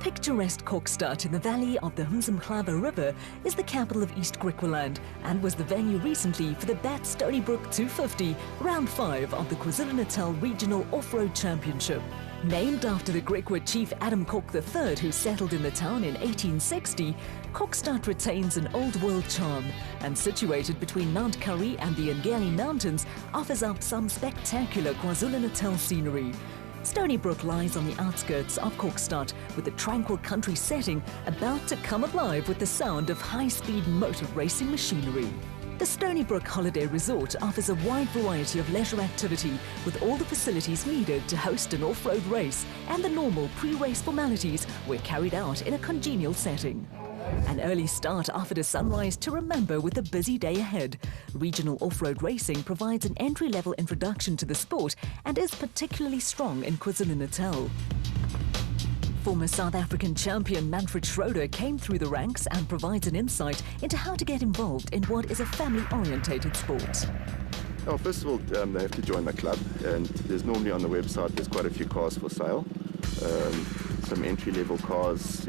Picturesque Kokstad in the valley of the Mzimhlaba River is the capital of East Griqualand and was the venue recently for the BAT Stoneybrook 250 Round 5 of the KwaZulu-Natal Regional Off-Road Championship. Named after the Griqua chief Adam Kok III, who settled in the town in 1860, Kokstad retains an old-world charm and, situated between Mount Currie and the Ngeli Mountains, offers up some spectacular KwaZulu-Natal scenery. Stoneybrook lies on the outskirts of Kokstad, with a tranquil country setting about to come alive with the sound of high-speed motor racing machinery. The Stoneybrook Holiday Resort offers a wide variety of leisure activity with all the facilities needed to host an off-road race, and the normal pre-race formalities were carried out in a congenial setting. An early start offered a sunrise to remember with a busy day ahead. Regional off-road racing provides an entry-level introduction to the sport and is particularly strong in KwaZulu-Natal. Former South African champion Manfred Schroeder came through the ranks and provides an insight into how to get involved in what is a family-orientated sport. Well, first of all, they have to join the club, and there's normally on the website there's quite a few cars for sale. Some entry-level cars,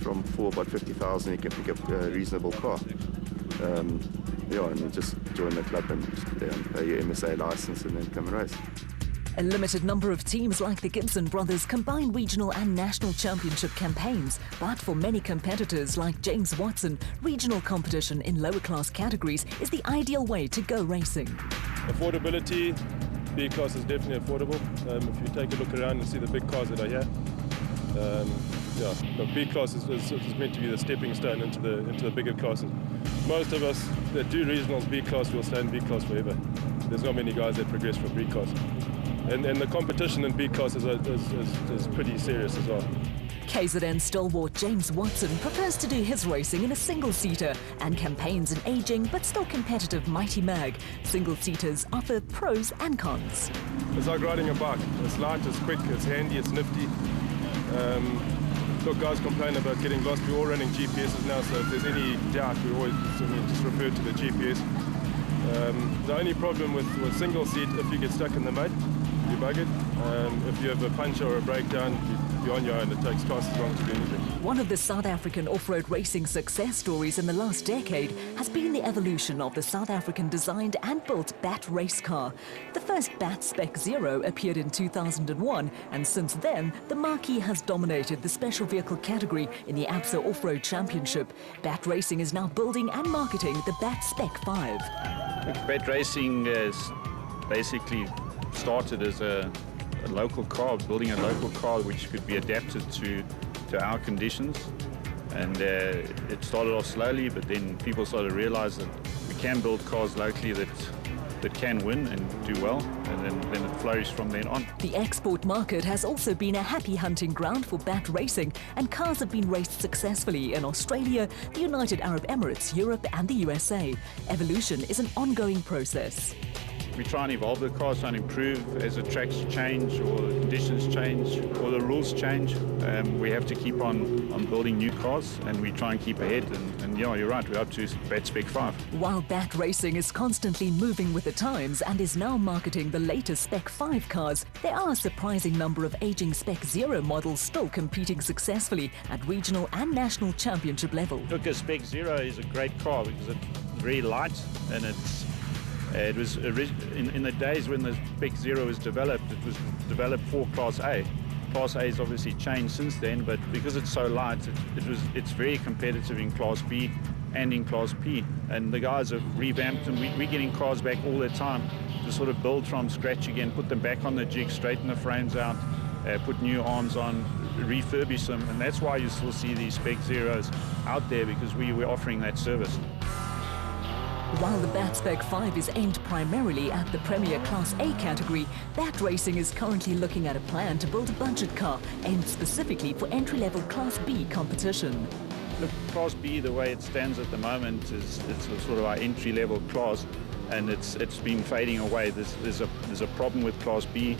from for about 50,000 you can pick up a reasonable car. And you just join the club and pay your MSA license and then come and race. A limited number of teams like the Gibson brothers combine regional and national championship campaigns, but for many competitors like James Watson, regional competition in lower class categories is the ideal way to go racing. Affordability, B class is definitely affordable. If you take a look around and see the big cars that are here, B class is meant to be the stepping stone into the bigger classes. Most of us that do regionals B class will stay in B class forever. There's not many guys that progress from B class. And the competition in B class is pretty serious as well. KZN stalwart James Watson prefers to do his racing in a single-seater and campaigns an aging but still competitive Mighty Mag. Single-seaters offer pros and cons. It's like riding a bike. It's light, it's quick, it's handy, it's nifty. Look, guys complain about getting lost. We're all running GPSs now, so if there's any doubt, we always just refer to the GPS. The only problem with single seat, if you get stuck in the mud, you're buggered. If you have a puncture or a breakdown, you're on your own. It takes twice as long to do anything. One of the South African off-road racing success stories in the last decade has been the evolution of the South African designed and built BAT race car. The first BAT Spec Zero appeared in 2001, and since then, the marquee has dominated the special vehicle category in the ABSA Off-Road Championship. BAT Racing is now building and marketing the BAT Spec 5. BAT Racing is basically started as a local car, building a local car which could be adapted to our conditions, and it started off slowly, but then people started to realize that we can build cars locally that can win and do well, and then it flourished from then on. The export market has also been a happy hunting ground for BAT racing, and cars have been raced successfully in Australia, the United Arab Emirates, Europe and the USA. Evolution is an ongoing process. We try and evolve the cars, try and improve as the tracks change or the conditions change or the rules change. We have to keep on building new cars, and we try and keep ahead. And yeah, you're right, we're up to BAT Spec 5. While BAT Racing is constantly moving with the times and is now marketing the latest Spec 5 cars, there are a surprising number of aging Spec 0 models still competing successfully at regional and national championship level. Look, a Spec 0 is a great car because it's very light, and it was in the days when the Spec Zero was developed, it was developed for Class A. Class A has obviously changed since then, but because it's so light, it's very competitive in Class B and in Class P. And the guys have revamped them. We're getting cars back all the time to sort of build from scratch again, put them back on the jig, straighten the frames out, put new arms on, refurbish them, and that's why you still see these Spec Zeros out there, because we're offering that service. While the BAT Spec 5 is aimed primarily at the Premier Class A category, BAT Racing is currently looking at a plan to build a budget car aimed specifically for entry-level Class B competition. Look, Class B, the way it stands at the moment, it's sort of our entry-level class, and it's been fading away. There's a problem with Class B.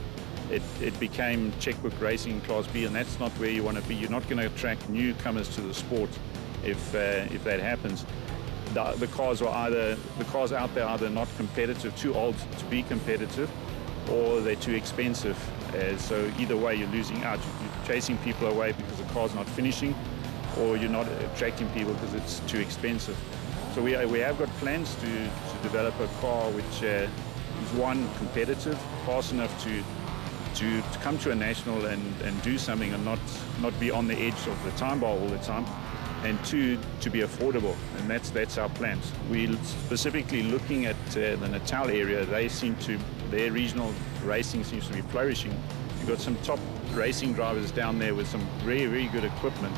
It became checkbook racing Class B, and that's not where you want to be. You're not going to attract newcomers to the sport if that happens. The cars out there are either not competitive, too old to be competitive, or they're too expensive. So either way, you're losing out. You're chasing people away because the car's not finishing, or you're not attracting people because it's too expensive. So we have got plans to develop a car which is, one, competitive, fast enough to come to a national and do something and not be on the edge of the time bar all the time, and two, to be affordable, and that's our plans. We're specifically looking at the Natal area. Their regional racing seems to be flourishing. You've got some top racing drivers down there with some very, very good equipment,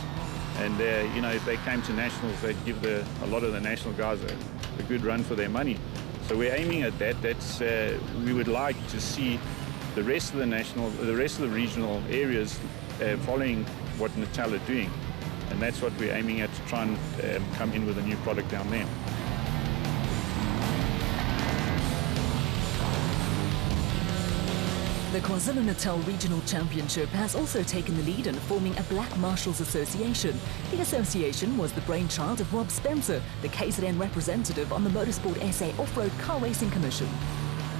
and you know, if they came to nationals, they'd give a lot of the national guys a good run for their money. So we're aiming at that. We would like to see the rest of the regional areas following what Natal are doing, and that's what we're aiming at, to try and come in with a new product down there. The KwaZulu-Natal Regional Championship has also taken the lead in forming a Black Marshals Association. The association was the brainchild of Rob Spencer, the KZN representative on the Motorsport SA Off-Road Car Racing Commission.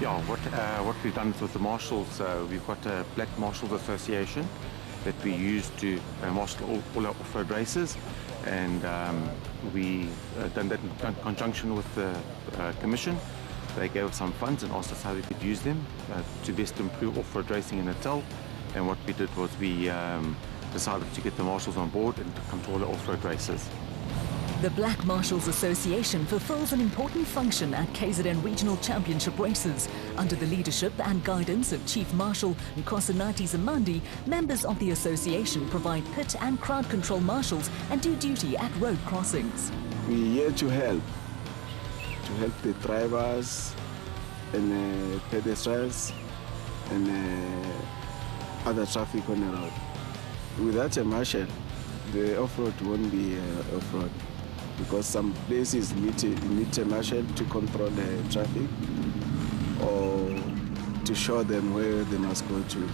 Yeah, what we've done with the marshals, we've got a Black Marshals Association that we use to marshal all our off-road races, and we done that in conjunction with the Commission. They gave us some funds and asked us how we could use them to best improve off-road racing in Natal. And what we did was we decided to get the marshals on board and to come to all the off-road races. The Black Marshals Association fulfills an important function at KZN Regional Championship races. Under the leadership and guidance of Chief Marshal Nkosinathi Zamandi, members of the association provide pit and crowd control marshals and do duty at road crossings. We're here to help the drivers and pedestrians and other traffic on the road. Without a marshal, the off-road won't be off-road, because some places need a marshal to control the traffic or to show them where they must go to.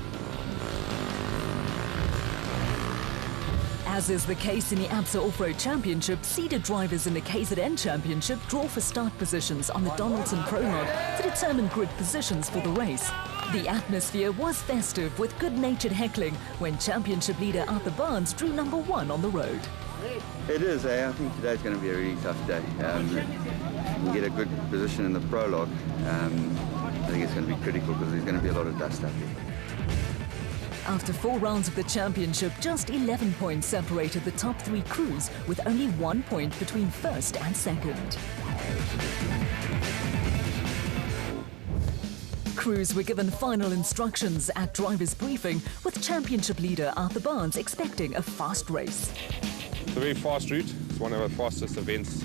As is the case in the ABSA Off-Road Championship, seeded drivers in the KZN Championship draw for start positions on the Donaldson Prologue to determine grid positions for the race. The atmosphere was festive with good-natured heckling when championship leader Arthur Barnes drew number 1 on the road. It is, I think today's going to be a really tough day. You can get a good position in the prologue. I think it's going to be critical because there's going to be a lot of dust up here. After 4 rounds of the championship, just 11 points separated the top 3 crews, with only 1 point between first and second. Crews were given final instructions at driver's briefing, with championship leader Arthur Barnes expecting a fast race. It's a very fast route. It's one of the fastest events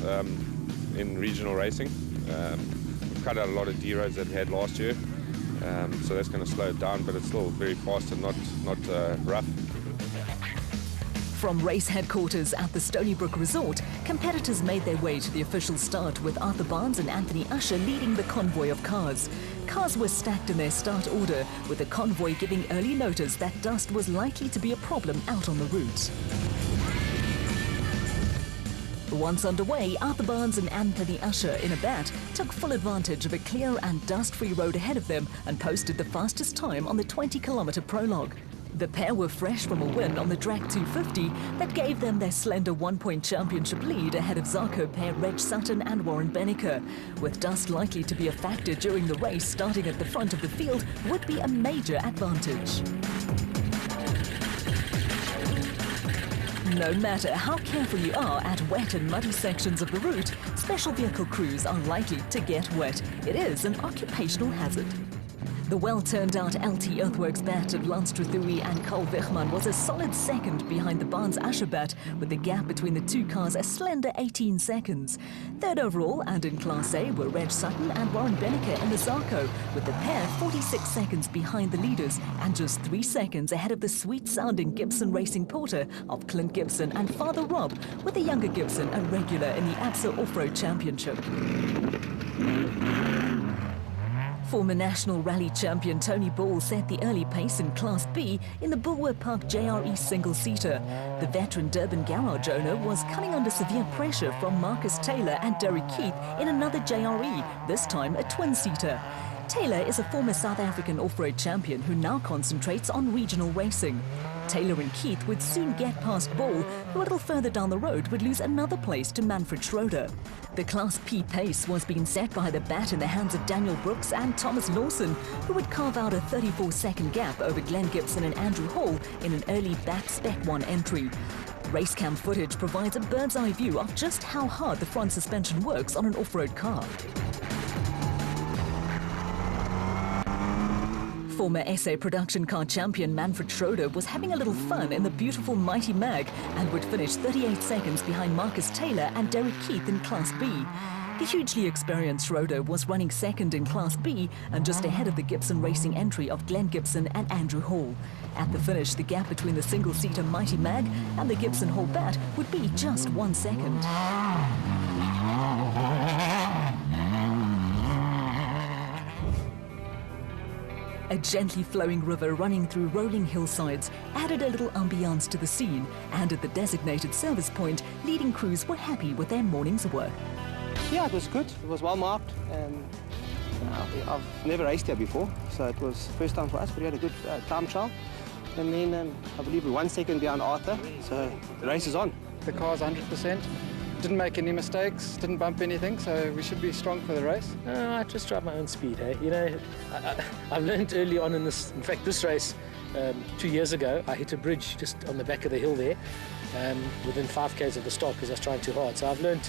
in regional racing. We've cut out a lot of D-roads that we had last year. So that's going to slow it down, but it's still very fast and not rough. From race headquarters at the Stoneybrook Resort, competitors made their way to the official start, with Arthur Barnes and Anthony Usher leading the convoy of cars. Cars were stacked in their start order, with the convoy giving early notice that dust was likely to be a problem out on the route. Once underway, Arthur Barnes and Anthony Usher in a bat took full advantage of a clear and dust-free road ahead of them and posted the fastest time on the 20-kilometre prologue. The pair were fresh from a win on the Drag 250 that gave them their slender 1-point championship lead ahead of Zarco pair Reg Sutton and Warren Benneker. With dust likely to be a factor during the race, starting at the front of the field would be a major advantage. No matter how careful you are at wet and muddy sections of the route, special vehicle crews are likely to get wet. It is an occupational hazard. The well-turned-out LT Earthworks bat of Lance Truthui and Carl Wichmann was a solid second behind the Barnes-Usher bat, with the gap between the two cars a slender 18 seconds. Third overall and in Class A were Reg Sutton and Warren Benneker in the Zarco, with the pair 46 seconds behind the leaders and just 3 seconds ahead of the sweet-sounding Gibson Racing Porter of Clint Gibson and Father Rob, with the younger Gibson a regular in the ABSA Off-Road Championship. Former National Rally champion Tony Ball set the early pace in Class B in the Bulwer Park JRE single-seater. The veteran Durban garage owner was coming under severe pressure from Marcus Taylor and Derek Keith in another JRE, this time a twin-seater. Taylor is a former South African off-road champion who now concentrates on regional racing. Taylor and Keith would soon get past Ball, who a little further down the road would lose another place to Manfred Schroeder. The Class P pace was being set by the bat in the hands of Daniel Brooks and Thomas Lawson, who would carve out a 34-second gap over Glenn Gibson and Andrew Hall in an early BAT Spec 1 entry. Racecam footage provides a bird's-eye view of just how hard the front suspension works on an off-road car. Former SA production car champion Manfred Schroeder was having a little fun in the beautiful Mighty Mag and would finish 38 seconds behind Marcus Taylor and Derek Keith in Class B. The hugely experienced Schroeder was running second in Class B and just ahead of the Gibson Racing entry of Glenn Gibson and Andrew Hall. At the finish, the gap between the single-seater Mighty Mag and the Gibson Hall bat would be just 1 second. A gently flowing river running through rolling hillsides added a little ambiance to the scene, and at the designated service point, leading crews were happy with their morning's work. Yeah, it was good. It was well marked, and I've never raced here before, so it was first time for us. But we had a good time trial, and then I believe we 1 second behind Arthur, so the race is on. The car's 100%. Didn't make any mistakes, didn't bump anything, so we should be strong for the race. I just drive my own speed, eh? You know, I've learned early on in this, in fact, this race, 2 years ago, I hit a bridge just on the back of the hill there, within 5 k's of the start because I was trying too hard. So I've learned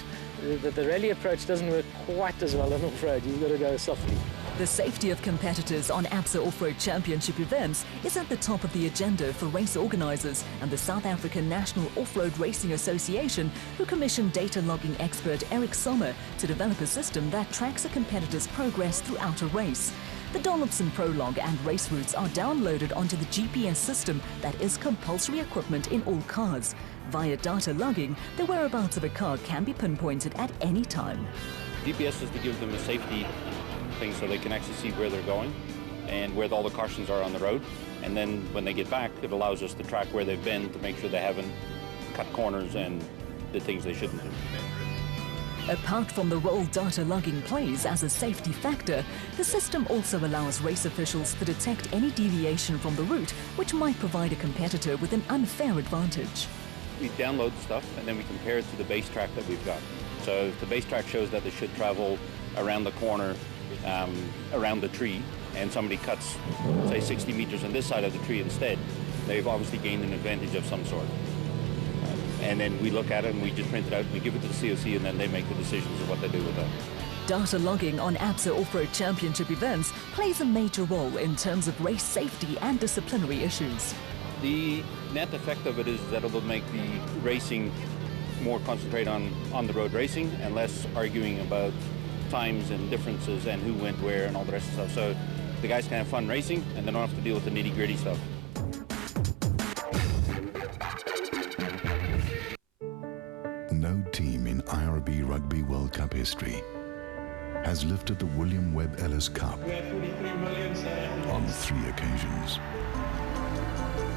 that the rally approach doesn't work quite as well on off-road. You've got to go softly. The safety of competitors on ABSA Off-Road Championship events is at the top of the agenda for race organisers and the South African National Off-Road Racing Association, who commissioned data logging expert Eric Sommer to develop a system that tracks a competitor's progress throughout a race. The Donaldson Prologue and race routes are downloaded onto the GPS system that is compulsory equipment in all cars. Via data logging, the whereabouts of a car can be pinpointed at any time. GPS is to give them a safety thing so they can actually see where they're going and where all the cautions are on the road. And then when they get back, it allows us to track where they've been to make sure they haven't cut corners and did things they shouldn't do. Apart from the role data logging plays as a safety factor, the system also allows race officials to detect any deviation from the route which might provide a competitor with an unfair advantage. We download the stuff and then we compare it to the base track that we've got. So if the base track shows that they should travel around the corner, around the tree, and somebody cuts, say, 60 meters on this side of the tree instead, they've obviously gained an advantage of some sort. And then we look at it and we just print it out and we give it to the COC and then they make the decisions of what they do with it. Data logging on ABSA Off-Road Championship events plays a major role in terms of race safety and disciplinary issues. The net effect of it is that it will make the racing more concentrate on the road racing and less arguing about times and differences and who went where and all the rest of the stuff. So the guys can have fun racing and they don't have to deal with the nitty-gritty stuff. No team in IRB Rugby World Cup history has lifted the William Webb Ellis Cup on 3 occasions.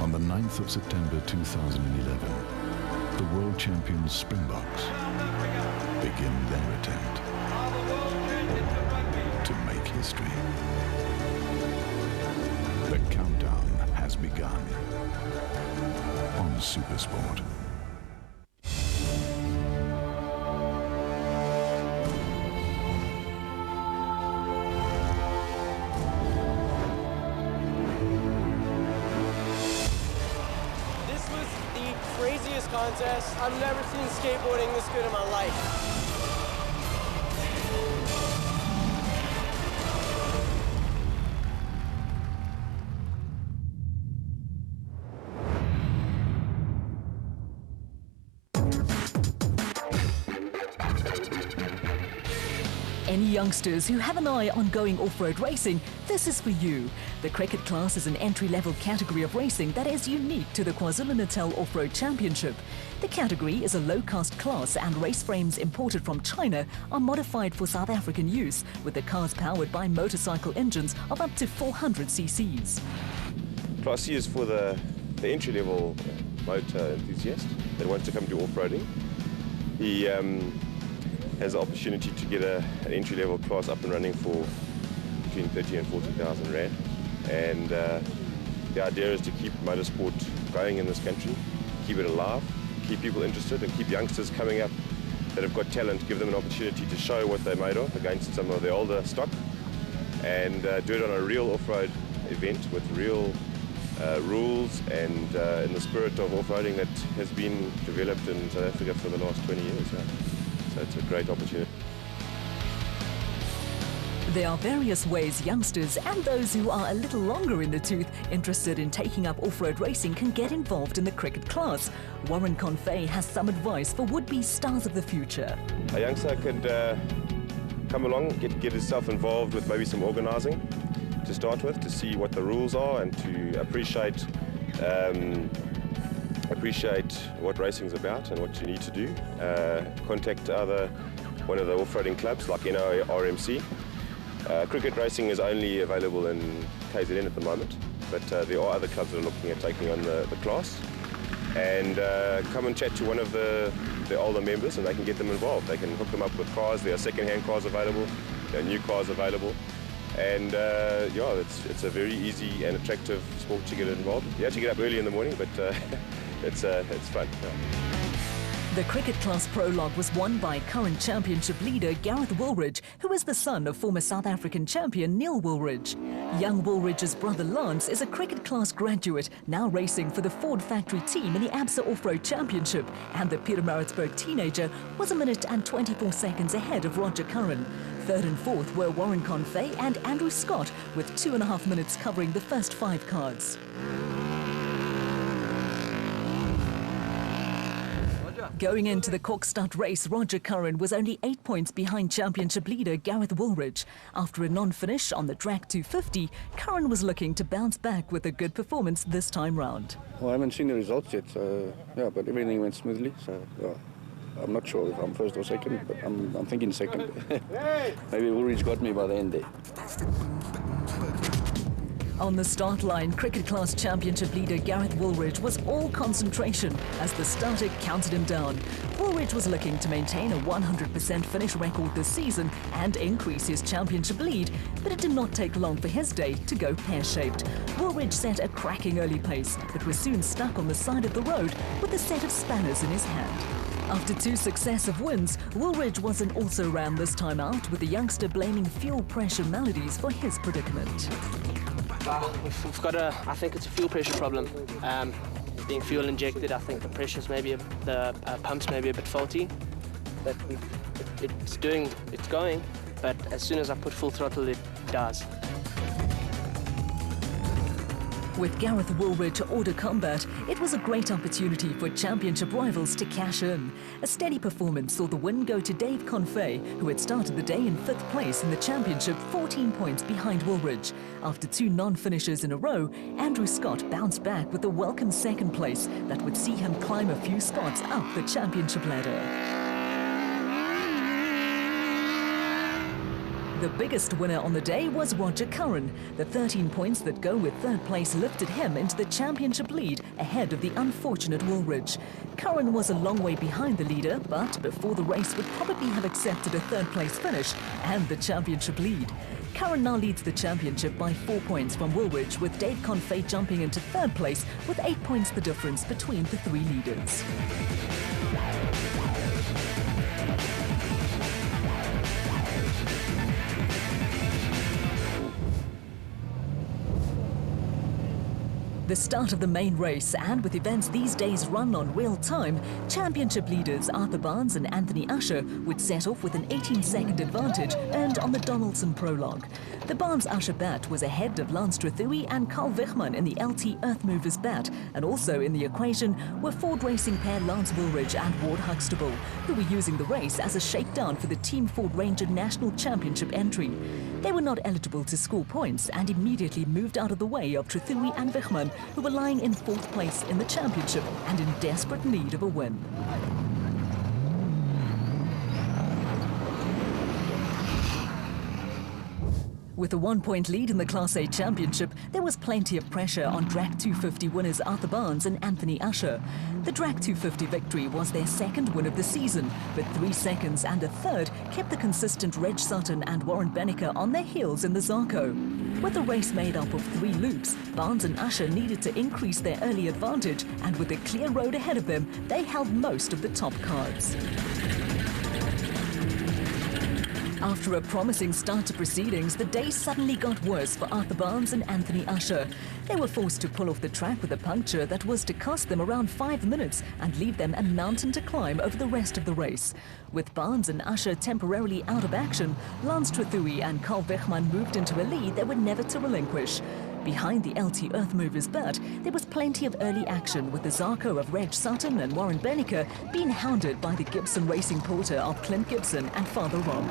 On the 9th of September 2011, the world champions Springboks begin their attempt to make history. The countdown has begun on SuperSport. This was the craziest contest. I've never seen skateboarding this good in my life. Any youngsters who have an eye on going off-road racing, this is for you. The cricket class is an entry-level category of racing that is unique to the KwaZulu-Natal Off-Road Championship. The category is a low-cost class and race frames imported from China are modified for South African use, with the cars powered by motorcycle engines of up to 400 cc's. Class C is for the entry-level motor enthusiast that wants to come to off-roading. He has the opportunity to get an entry-level class up and running for between 30 and 40,000 rand. And the idea is to keep motorsport going in this country, keep it alive, keep people interested, and keep youngsters coming up that have got talent, give them an opportunity to show what they're made of against some of the older stock, and do it on a real off-road event with real rules and in the spirit of off-roading that has been developed in South Africa for the last 20 years. Yeah. So it's a great opportunity. There are various ways youngsters and those who are a little longer in the tooth interested in taking up off-road racing can get involved in the cricket class. Warren Confey has some advice for would-be stars of the future. A youngster could come along, get himself involved with maybe some organising to start with, to see what the rules are and to appreciate what racing's about and what you need to do. Contact one of the off-roading clubs like NRMC. Cricket racing is only available in KZN at the moment, but there are other clubs that are looking at taking on the class. And come and chat to one of the older members and they can get them involved. They can hook them up with cars. There are second-hand cars available, there are new cars available. And yeah, it's a very easy and attractive sport to get involved. You have to get up early in the morning, but it's fun. Yeah. The cricket class prologue was won by current championship leader Gareth Woolridge, who is the son of former South African champion Neil Woolridge. Young Woolridge's brother Lance is a cricket class graduate, now racing for the Ford factory team in the ABSA Off-Road Championship, and the Pietermaritzburg teenager was 1 minute and 24 seconds ahead of Roger Curran. Third and fourth were Warren Confey and Andrew Scott, with 2.5 minutes covering the first 5 cards. Going into the Kokstad race, Roger Curran was only 8 points behind championship leader Gareth Woolridge. After a non-finish on the track 250, Curran was looking to bounce back with a good performance this time round. Well, I haven't seen the results yet, so yeah, but everything went smoothly. So yeah, I'm not sure if I'm first or second, but I'm thinking second. Maybe Woolridge got me by the end there. On the start line, cricket class championship leader Gareth Woolridge was all concentration as the starter counted him down. Woolridge was looking to maintain a 100% finish record this season and increase his championship lead, but it did not take long for his day to go pear-shaped. Woolridge set a cracking early pace, but was soon stuck on the side of the road with a set of spanners in his hand. After 2 successive wins, Woolridge wasn't also ran this time out, with the youngster blaming fuel pressure maladies for his predicament. We've got I think it's a fuel pressure problem. Being fuel injected, I think the pressures maybe, the pumps may be a bit faulty, but it's going, but as soon as I put full throttle, it does. With Gareth Woolridge hors de combat, it was a great opportunity for championship rivals to cash in. A steady performance saw the win go to Dave Confey, who had started the day in 5th place in the championship, 14 points behind Woolridge. After 2 non-finishes in a row, Andrew Scott bounced back with a welcome 2nd place that would see him climb a few spots up the championship ladder. The biggest winner on the day was Roger Curran. The 13 points that go with 3rd place lifted him into the championship lead ahead of the unfortunate Woolridge. Curran was a long way behind the leader, but before the race would probably have accepted a 3rd place finish and the championship lead. Curran now leads the championship by 4 points from Woolridge, with Dave Confey jumping into 3rd place with 8 points the difference between the 3 leaders. The start of the main race, and with events these days run on real time, championship leaders Arthur Barnes and Anthony Usher would set off with an 18-second advantage earned on the Donaldson prologue. The Barnes-Usher bat was ahead of Lance Trethewey and Carl Wichmann in the LT Earthmovers bat, and also in the equation were Ford racing pair Lance Woolridge and Ward Huxtable, who were using the race as a shakedown for the Team Ford Ranger National Championship entry. They were not eligible to score points and immediately moved out of the way of Trethewey and Wichmann, who were lying in 4th place in the championship and in desperate need of a win. With a 1-point lead in the Class A Championship, there was plenty of pressure on track 250 winners Arthur Barnes and Anthony Usher. The Drag 250 victory was their second win of the season, but 3 seconds and a third kept the consistent Reg Sutton and Warren Benneker on their heels in the Zarko. With the race made up of 3 loops, Barnes and Usher needed to increase their early advantage, and with a clear road ahead of them, they held most of the top cards. After a promising start to proceedings, the day suddenly got worse for Arthur Barnes and Anthony Usher. They were forced to pull off the track with a puncture that was to cost them around 5 minutes and leave them a mountain to climb over the rest of the race. With Barnes and Usher temporarily out of action, Lance Trethewey and Carl Wegman moved into a lead they were never to relinquish. Behind the LT Earthmovers but there was plenty of early action, with the Zarko of Reg Sutton and Warren Benneker being hounded by the Gibson Racing Porter of Clint Gibson and Father Rob.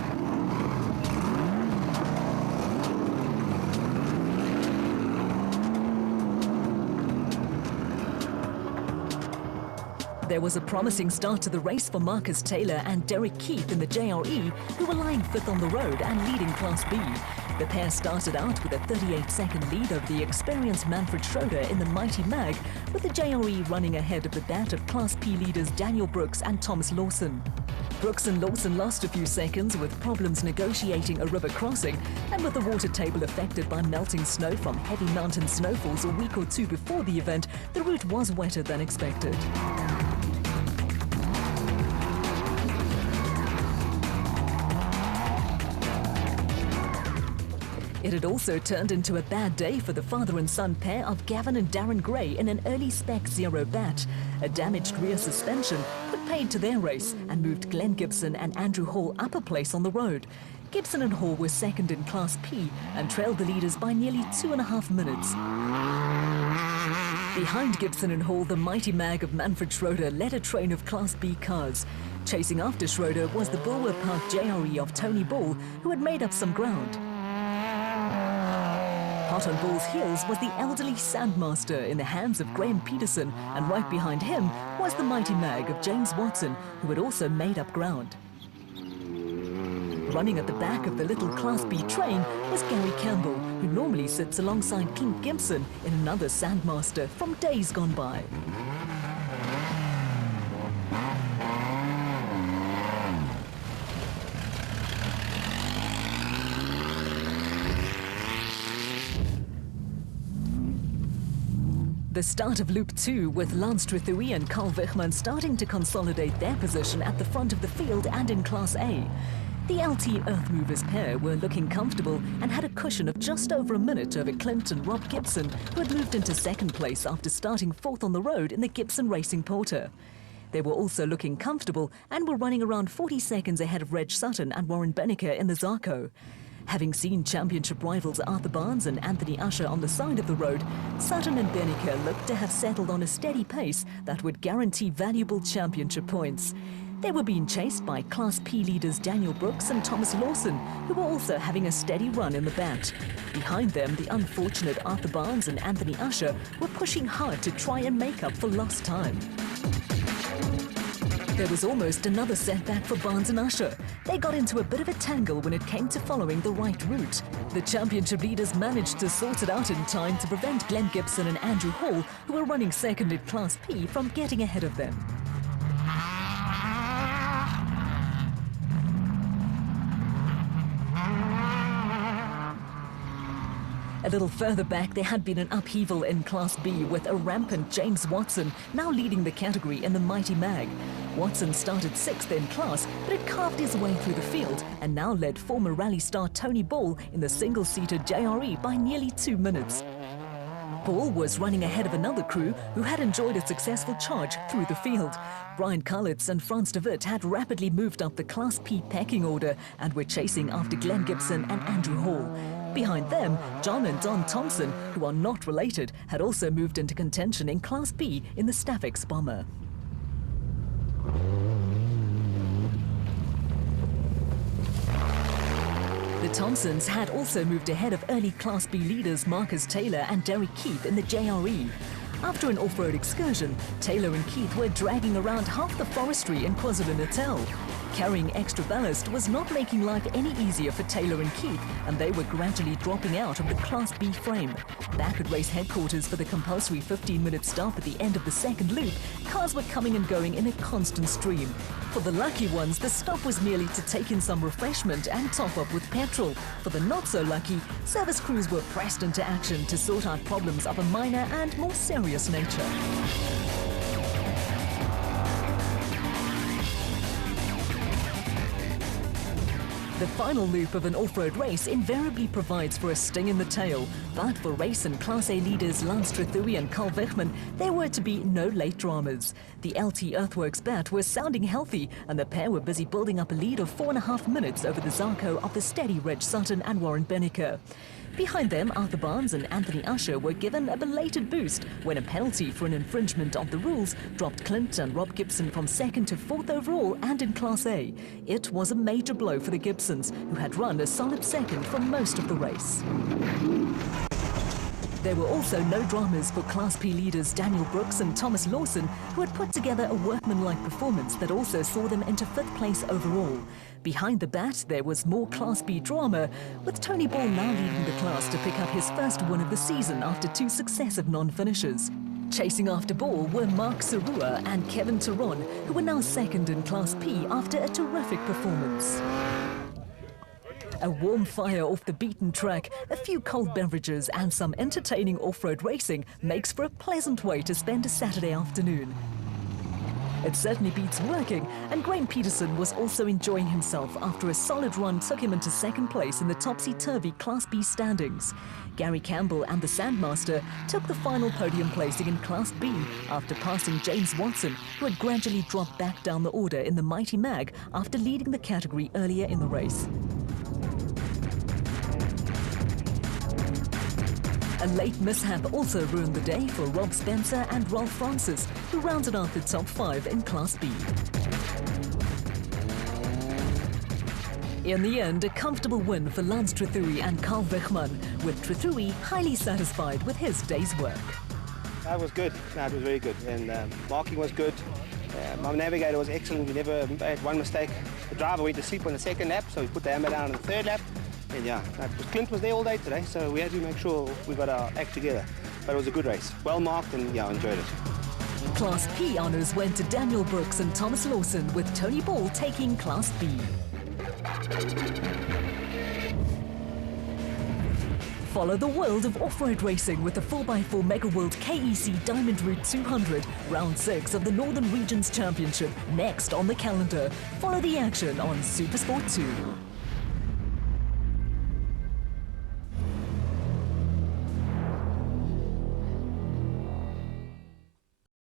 There was a promising start to the race for Marcus Taylor and Derek Keith in the JRE, who were lying 5th on the road and leading Class B. The pair started out with a 38-second lead over the experienced Manfred Schroeder in the Mighty Mag, with the JRE running ahead of the bat of Class P leaders Daniel Brooks and Thomas Lawson. Brooks and Lawson lost a few seconds with problems negotiating a river crossing, and with the water table affected by melting snow from heavy mountain snowfalls a week or 2 before the event, the route was wetter than expected. It had also turned into a bad day for the father and son pair of Gavin and Darren Gray in an early Spec 0 bat. A damaged rear suspension put paid to their race and moved Glenn Gibson and Andrew Hall up a place on the road. Gibson and Hall were second in Class P and trailed the leaders by nearly 2.5 minutes. Behind Gibson and Hall, the Mighty Mag of Manfred Schroeder led a train of Class B cars. Chasing after Schroeder was the Bulwer Park JRE of Tony Ball, who had made up some ground. Hot on Ball's heels was the elderly Sandmaster in the hands of Graham Peterson, and right behind him was the Mighty Mag of James Watson, who had also made up ground. Running at the back of the little Class B train was Gary Campbell, who normally sits alongside Clint Gibson in another Sandmaster from days gone by. The start of Loop 2, with Lance Trethewey and Carl Wegman starting to consolidate their position at the front of the field and in Class A. The LT Earthmovers pair were looking comfortable and had a cushion of just over a minute over Clint and Rob Gibson, who had moved into second place after starting 4th on the road in the Gibson Racing Porter. They were also looking comfortable and were running around 40 seconds ahead of Reg Sutton and Warren Benneker in the Zarko. Having seen championship rivals Arthur Barnes and Anthony Usher on the side of the road, Sutton and Benneker looked to have settled on a steady pace that would guarantee valuable championship points. They were being chased by Class P leaders Daniel Brooks and Thomas Lawson, who were also having a steady run in the bat. Behind them, the unfortunate Arthur Barnes and Anthony Usher were pushing hard to try and make up for lost time. There was almost another setback for Barnes and Usher. They got into a bit of a tangle when it came to following the right route. The championship leaders managed to sort it out in time to prevent Glenn Gibson and Andrew Hall, who were running second in Class P, from getting ahead of them. A little further back, there had been an upheaval in Class B, with a rampant James Watson now leading the category in the Mighty Mag. Watson started 6th in class, but had carved his way through the field and now led former rally star Tony Ball in the single-seater JRE by nearly 2 minutes. Ball was running ahead of another crew who had enjoyed a successful charge through the field. Brian Cullitz and Frans de Wit had rapidly moved up the Class P pecking order and were chasing after Glenn Gibson and Andrew Hall. Behind them, John and Don Thompson, who are not related, had also moved into contention in Class B in the Staffix Bomber. The Thompsons had also moved ahead of early Class B leaders Marcus Taylor and Derek Keith in the JRE. After an off-road excursion, Taylor and Keith were dragging around half the forestry in KwaZulu-Natal. Carrying extra ballast was not making life any easier for Taylor and Keith, and they were gradually dropping out of the Class B frame. Back at race headquarters for the compulsory 15-minute stop at the end of the second loop, cars were coming and going in a constant stream. For the lucky ones, the stop was merely to take in some refreshment and top up with petrol. For the not-so-lucky, service crews were pressed into action to sort out problems of a minor and more serious nature. The final loop of an off-road race invariably provides for a sting in the tail, but for race and Class A leaders Lance Trethui and Carl Wegman, there were to be no late dramas. The LT Earthworks bat were sounding healthy, and the pair were busy building up a lead of 4.5 minutes over the Zarco of the steady Reg Sutton and Warren Benneker. Behind them, Arthur Barnes and Anthony Usher were given a belated boost when a penalty for an infringement of the rules dropped Clint and Rob Gibson from 2nd to 4th overall and in Class A. It was a major blow for the Gibsons, who had run a solid 2nd for most of the race. There were also no dramas for Class P leaders Daniel Brooks and Thomas Lawson, who had put together a workmanlike performance that also saw them into 5th place overall. Behind the bat, there was more Class B drama, with Tony Ball now leading the class to pick up his first win of the season after 2 successive non-finishes. Chasing after Ball were Mark Sarua and Kevin Teron, who were now 2nd in Class P after a terrific performance. A warm fire off the beaten track, a few cold beverages and some entertaining off-road racing makes for a pleasant way to spend a Saturday afternoon. It certainly beats working, and Graham Peterson was also enjoying himself after a solid run took him into 2nd place in the topsy-turvy Class B standings. Gary Campbell and the Sandmaster took the final podium placing in Class B after passing James Watson, who had gradually dropped back down the order in the Mighty Mag after leading the category earlier in the race. A late mishap also ruined the day for Rob Spencer and Ralph Francis, who rounded out the top 5 in Class B. In the end, a comfortable win for Lance Trethui and Carl Wegman, with Trethui highly satisfied with his day's work. That was good. No, it was very good. And marking was good. My navigator was excellent. We never made one mistake. The driver went to sleep on the 2nd lap, so we put the hammer down on the 3rd lap. And yeah, Clint was there all day today, so we had to make sure we got our act together. But it was a good race. Well marked, and yeah, I enjoyed it. Class P honours went to Daniel Brooks and Thomas Lawson, with Tony Ball taking Class B. Follow the world of off-road racing with the 4x4 Mega World KEC Diamond Route 200, Round 6 of the Northern Regions Championship, next on the calendar. Follow the action on Supersport 2.